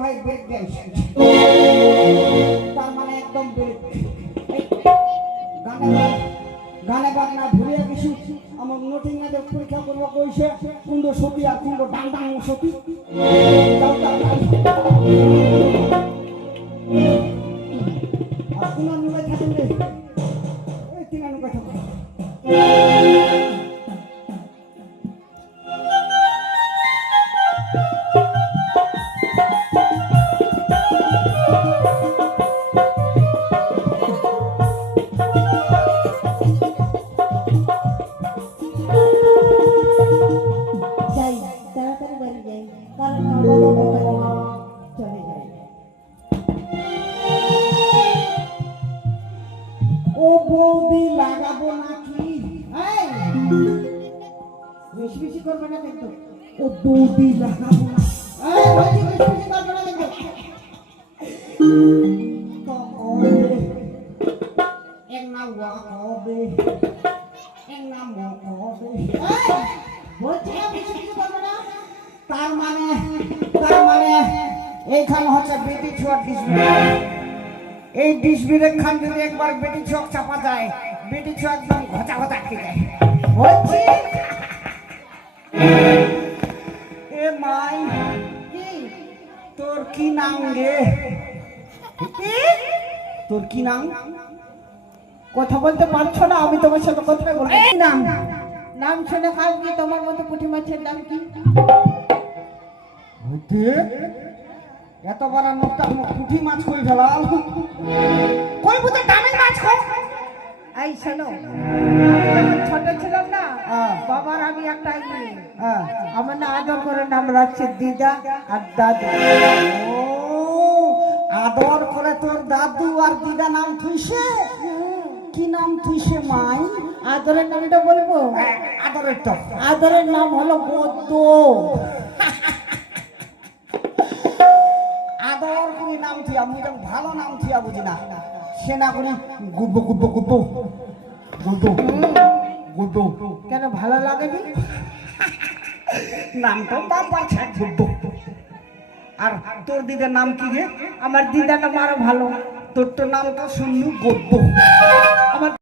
ভাই break dance, তার মানে একদম ব্রেক। গানে বাজনা ভুলিয়া গেছি, আমার নটিংদের পরীক্ষা করবো কইছে কুন্দ সতী আর কুন্দ ডাং ডাং সতী। আর কুনার নুকায় থাকেন রে, ওই তিনা নুকায় থাকেন। ও বৌদি লাগাবো নাকি? বেশি বেশি করবে না কিন্তু। ও বৌদি লাগাবো না, বেশি বেশি করবে না কিন্তু। এক না ওয়া হবে, এক না ম হবে, বলছি না বেশি বেশি করবে না। তার মানে এইখানে হচ্ছে বেটি ছোঁয়ার ডিসবির। এই ডিসবিরের খান যদি একবার বেটি ছোঁয়া চাপা যায়, বেটি ছোঁয়া একদম ঘচা ঘচা খেয়ে যায়। বলছি এ মাই, কি তোর কি নাম রে? তোর কি নাম? কথা বলতে পারছো না? আমি তোমার সাথে কথা বলবো। এই নাম নাম শুনে খাও কি? তোমার মতো পুঁটি মাছের নাম কি? এত বড় নোকটা পুঁটি মাছ কই ফেলাল, কই বুঝে দামি মাছ কই। এই শোনো, ছোট ছিলাম না, বাবার আমি একটা আমার না আদর করে নাম রাখছে দিদা আর দাদু। ও আদর করে তোর দাদু আর দিদা নাম থুইছে? কি নাম থুইছে মাই? আদরের নামটা বলবো? আদরের তো আদরের নাম হলো বদ্য। আদর করি নাম থিয়া, মুই তো ভালো নাম থিয়া বুঝি না। সেনা করি গুব্বো গুব্বো গুব্বো গুব্বো গুব্বো। কেন ভালো লাগেনি? নাম তো বাবার ছাড় গুব্বো। আর তোর দিদার নাম কি রে? আমার দিদাটা আরো ভালো। তোর তো নামটা শুনলু গব্বো। আমার